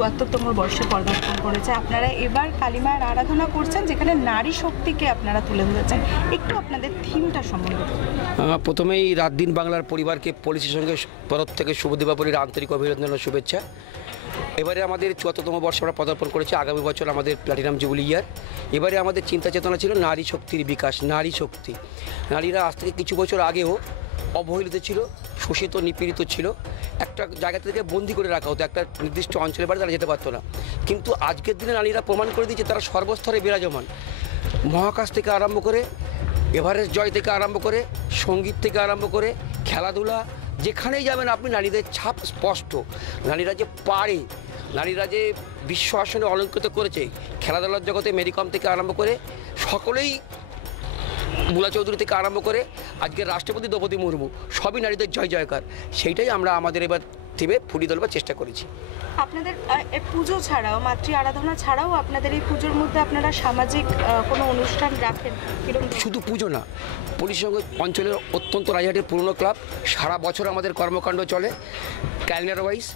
৭৪তম বর্ষে পদার্পণ করেছে। আপনারা এবার কালীমায়ের আরাধনা করছেন, যেখানে নারী শক্তিকে আপনারা তুলে ধরেছেন। একটু আপনাদের থিমটা সম্বন্ধে। প্রথমেই রাত দিন বাংলার পরিবারকে পুলিশের সঙ্গে তরফ থেকে শুভ দীপাবলির আন্তরিক অভিনন্দন ও শুভেচ্ছা। এবারে আমাদের ৭৪তম বর্ষে আমরা পদার্পণ করেছি। আগামী বছর আমাদের প্ল্যাটিনাম জুবিলি ইয়ার। এবারে আমাদের চিন্তা চেতনা ছিল নারী শক্তির বিকাশ, নারী শক্তি। নারীরা আজ থেকে কিছু বছর আগেও অবহেলিত ছিল, শোষিত, নিপীড়িত ছিল। একটা জায়গা থেকে বন্দি করে রাখা হতো, একটা নির্দিষ্ট অঞ্চলের বাইরে তারা যেতে পারতো না। কিন্তু আজকের দিনে নারীরা প্রমাণ করে দিয়েছে তারা সর্বস্তরে বিরাজমান। মহাকাশ থেকে আরম্ভ করে, এভারেস্ট জয় থেকে আরম্ভ করে, সঙ্গীত থেকে আরম্ভ করে, খেলাধুলা, যেখানেই যাবেন আপনি নারীদের ছাপ স্পষ্ট। নারীরা যে পারে, নারীরা যে বিশ্ব আসনে অলঙ্কৃত করেছে, খেলাধুলার জগতে মেরিকম থেকে আরম্ভ করে সকলেই, বুলা চৌধুরী থেকে আরম্ভ করে আজকের রাষ্ট্রপতি দ্রৌপদী মুর্মু, সবই নারীদের জয় জয়কার। সেইটাই আমরা আমাদের এবার থিমে ফুটিয়ে তোলবার চেষ্টা করেছি। আপনাদের পুজো ছাড়াও, মাতৃ আরাধনা ছাড়াও আপনাদের এই পুজোর মধ্যে আপনারা সামাজিক কোনো অনুষ্ঠান রাখেন? শুধু পুজো না, পুলিশ সঙ্গে অঞ্চলের অত্যন্ত রাজহাটের পুরনো ক্লাব, সারা বছর আমাদের কর্মকাণ্ড চলে ক্যালেন্ডার ওয়াইজ।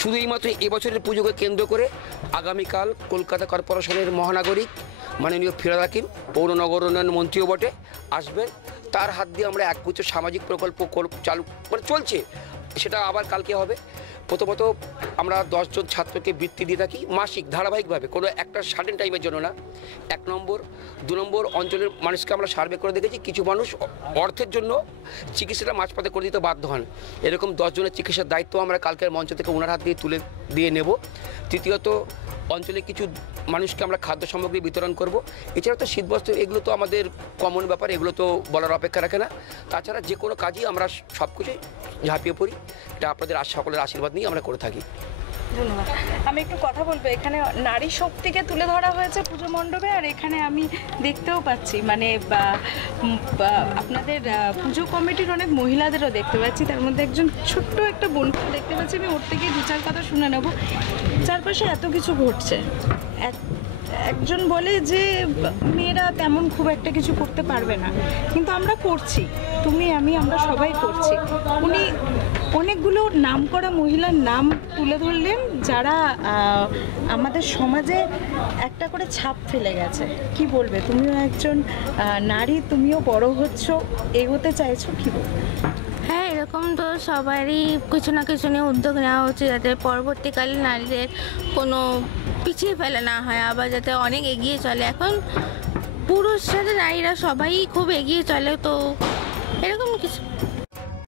শুধু এইমাত্র এবছরের পুজোকে কেন্দ্র করে আগামীকাল কলকাতা কর্পোরেশনের মহানাগরিক মাননীয় ফিরহাদ হাকিম, পৌর নগর উন্নয়ন মন্ত্রীও বটে, আসবেন। তার হাত দিয়ে আমরা একগুচ্ছ সামাজিক প্রকল্প চালু চলছে, সেটা আবার কালকে হবে। প্রথমত আমরা 10 জন ছাত্রকে বৃত্তি দিয়ে থাকি মাসিক ধারাবাহিকভাবে, কোনো একটা সার্টেন টাইমের জন্য না। 1 নম্বর। 2 নম্বর, অঞ্চলের মানুষকে আমরা সার্ভে করে দেখেছি কিছু মানুষ অর্থের জন্য চিকিৎসাটা মাঝপথে করে দিতে বাধ্য হন। এরকম 10 জনের চিকিৎসার দায়িত্ব আমরা কালকের মঞ্চ থেকে ওনার হাত দিয়ে তুলে দিয়ে নেব। তৃতীয়ত, অঞ্চলে কিছু মানুষকে আমরা খাদ্য সামগ্রী বিতরণ করব। এছাড়া তো শীতবস্ত্র, এগুলো তো আমাদের কমন ব্যাপার, এগুলো তো বলার অপেক্ষা রাখে না। তাছাড়া যে কোনো কাজই আমরা সব কিছুই ঝাঁপিয়ে পড়ি। এটা আপনাদের সকলের আশীর্বাদ নিয়ে আমরা করে থাকি। ধন্যবাদ। আমি একটু কথা বলবো, এখানে নারী শক্তিকে তুলে ধরা হয়েছে পুজো মণ্ডপে, আর এখানে আমি দেখতেও পাচ্ছি মানে আপনাদের পুজো কমিটির অনেক মহিলাদেরও দেখতে পাচ্ছি। তার মধ্যে একজন ছোট্ট একটা বোনকে দেখতে পাচ্ছি। আমি ওর থেকে 2-4 কথা শুনে নেব। চারপাশে এত কিছু ঘটছে, একজন বলে যে মেয়েরা তেমন খুব একটা কিছু করতে পারবে না, কিন্তু আমরা করছি, তুমি আমি আমরা সবাই করছি। উনি অনেকগুলো নামকরা মহিলার নাম তুলে ধরলেন যারা আমাদের সমাজে একটা করে ছাপ ফেলে গেছে। কি বলবে? তুমিও একজন নারী, তুমিও বড় হচ্ছ, এগোতে চাইছো, কি বলবে? হ্যাঁ, এরকম তো সবারই কিছু না কিছু নিয়ে উদ্যোগ নেওয়া উচিত, যাতে পরবর্তীকালে নারীদের কোনো পিছিয়ে ফেলা না হয়, আবার যাতে অনেক এগিয়ে চলে। এখন পুরুষ সাথে নারীরা সবাই খুব এগিয়ে চলে, তো এরকম কিছু